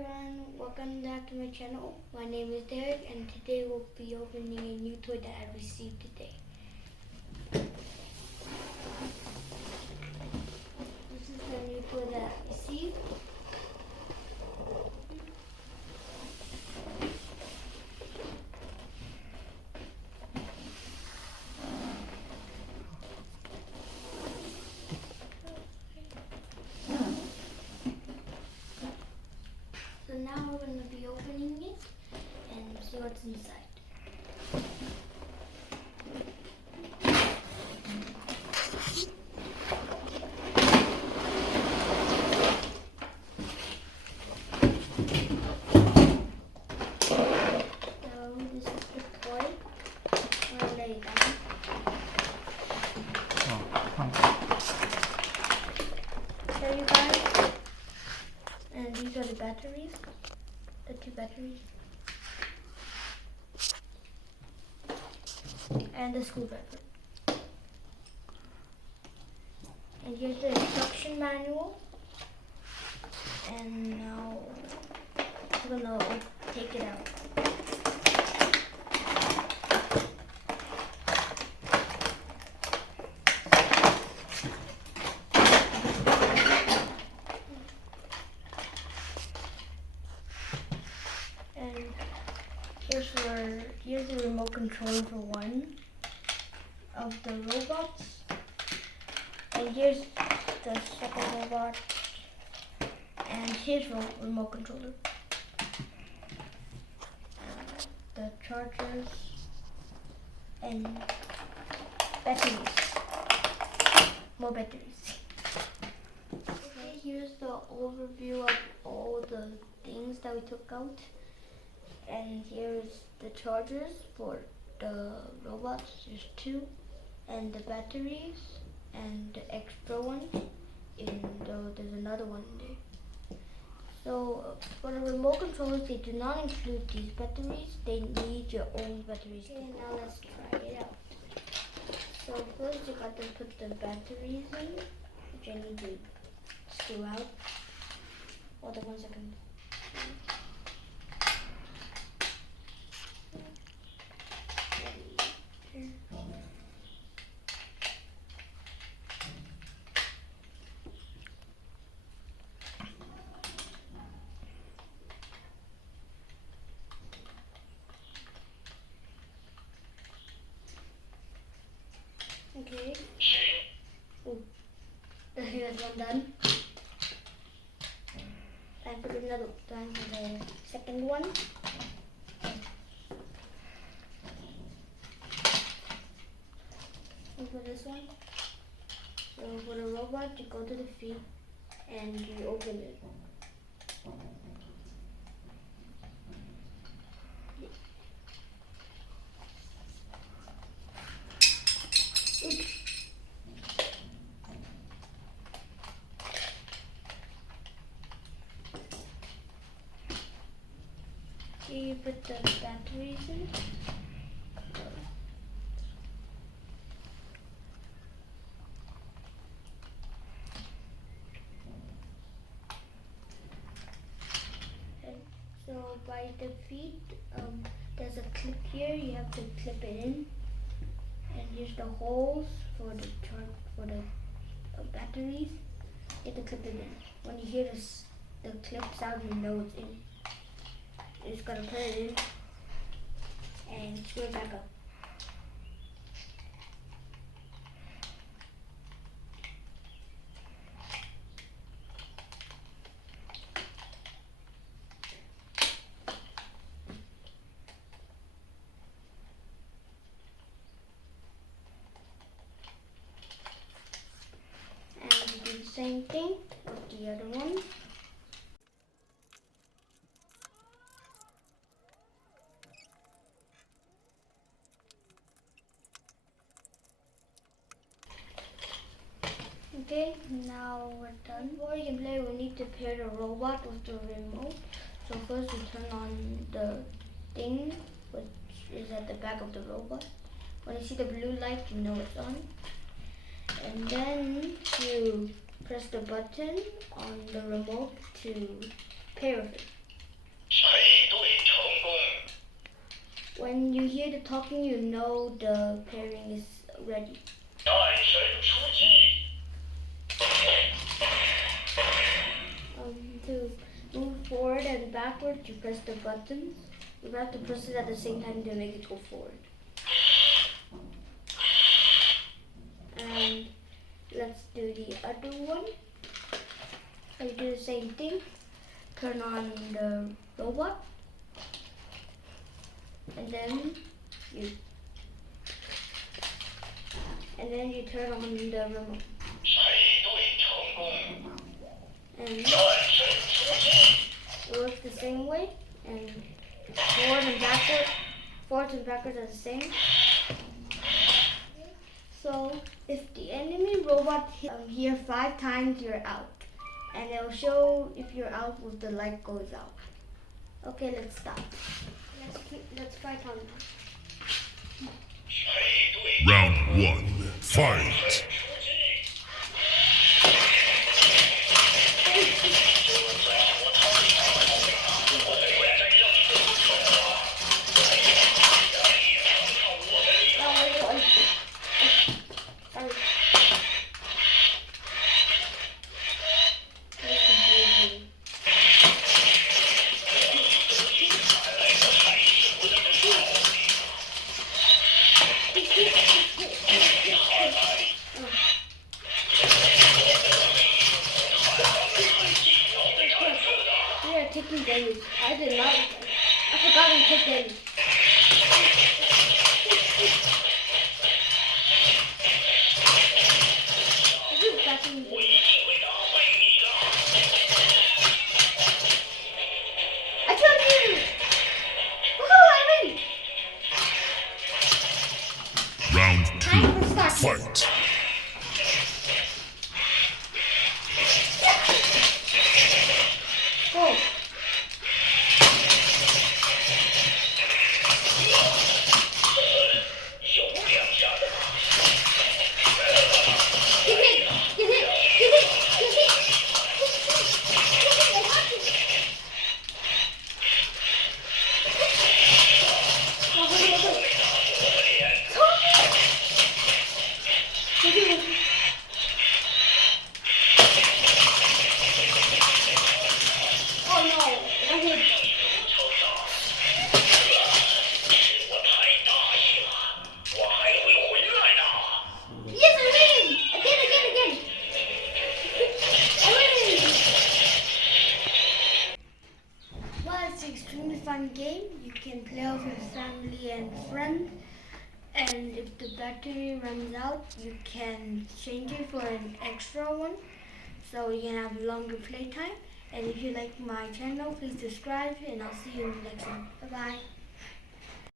everyone, welcome back to my channel. My name is Derrick and today we'll be opening a new toy that I received today. This is the new toy that I received. So now we're going to be opening it and see what's inside. So this is the toy. I'm going to lay it down. There you guys. And these are the batteries. The two batteries. And the screwdriver. And here's the instruction manual. And now we're gonna take it out. And here's the remote control for one of the robots. And here's the second robot. And here's remote controller. The chargers and batteries. More batteries. Okay, here's the overview of all the things that we took out. And here's the chargers for the robots, there's two, and the batteries, and the extra one, even though there's another one there. So for the remote controllers, they do not include these batteries, they need your own batteries. Okay, now let's try it out. So first you got to put the batteries in, which I need to screw out. Hold on 1 second. Okay. Oh, here's one done. Time for the second one. And for this one, so for the robot, you go to the feet and you open it. Oops. Here you put the batteries in. So by the feet, there's a clip here. You have to clip it in, and here's the holes for the batteries. You have to clip it in. When you hear the clip sound, you know it's in. You just gotta put it in and screw it back up. Same thing with the other one. Okay, now we're done. Before you can play, we need to pair the robot with the remote. So first we turn on the thing, which is at the back of the robot. When you see the blue light, you know it's on. And then you press the button on the remote to pair with it. When you hear the talking, you know the pairing is ready. To move forward and backward, you press the buttons. You have to press it at the same time to make it go forward. And let's do the other one. So you do the same thing. Turn on the robot. And then you turn on the remote. And it works the same way, and forwards and backwards are the same. So if the enemy robot hits here 5 times, you're out, and it'll show if you're out with the light goes out. Okay, let's stop. Let's fight on now. Round 1, fight! Taking damage. I did not. I forgot to take damage. I killed you! Woohoo! I win! Round 2, Start. fight! Go! Oh no, I hit. Yes, I win! Again. I win! Well, it's an extremely fun game. You can play with your family and friends. And if the battery runs out, you can change it for an extra one, so you can have longer playtime. And if you like my channel, please subscribe, and I'll see you in the next one. Bye bye.